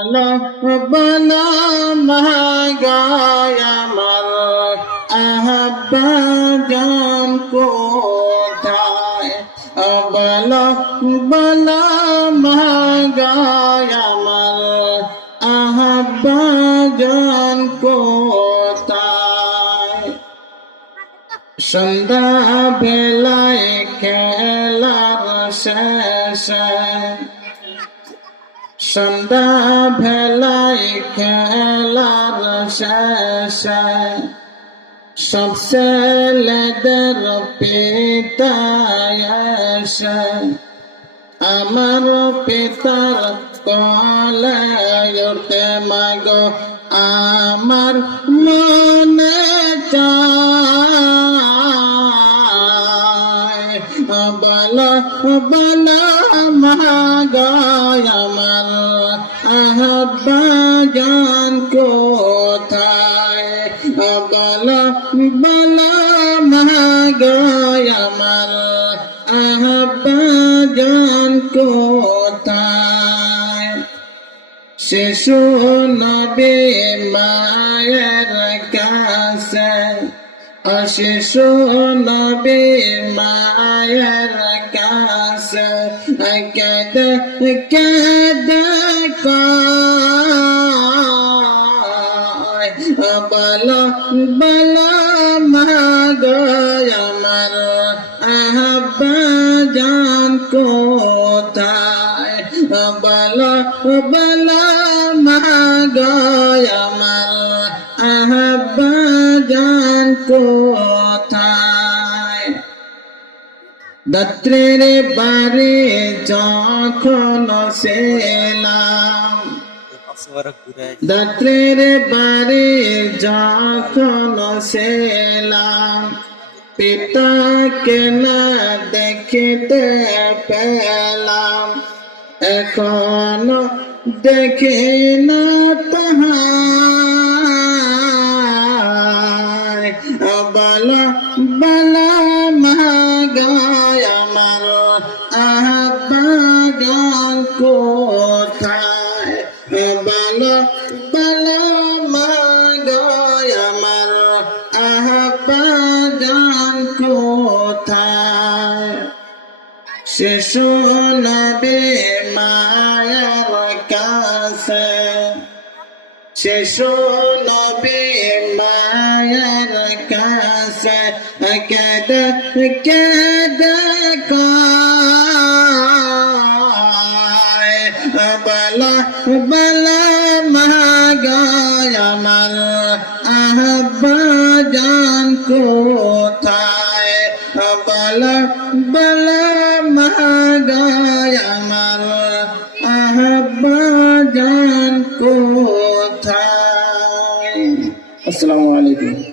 বলা মাগায় আমার আহাব্বা জান কোথায় বলা বলা মাগায় আমার আহাব্বা জান কোথায় সন্ধ্যা বেলায় খেলার শেষে সন্ধ্যা বেলায় খেলার শেষে সব ছেলেদের পিতায় এসে আমার পিতার কোলে উঠতে মাগো আমার মনে চায় বলা বলা মাগায় আমার আহাব্বা জান কোথায় বলা বলা মাগায় আমার আহাব্বা জান কোথায় শিশু নবী মায়ের কাছে শিশু নবী মায়ের কাছে কেঁদে কেঁদে কয় বলা বলা মাগায় আমার আহাব্বা জান কোথায় বলা বলা মাগায় আমার আহাব্বা জান কোথায় দাত্রের বাড়ি যখন ছিলাম দাত্রের বাড়ি যখন ছিলাম পিতাকে না দেখিতে পেলাম এখনো দেখি না তাহার বলা বলা মাগায় আমার আহাব্বা জান কোথায় বলা বলা মাগায় আমার আহাব্বা জান কোথায় শিশু নবী মায়ের কাছে শিশু নবী মায়ের কাছে কেঁদে কেঁদে কয় বলা বলা মাগায় আমার আহাব্বা জান কোথায় বলা বলা মাগায় আমার আহাব্বা জান কোথায়। আসসালামু আলাইকুম।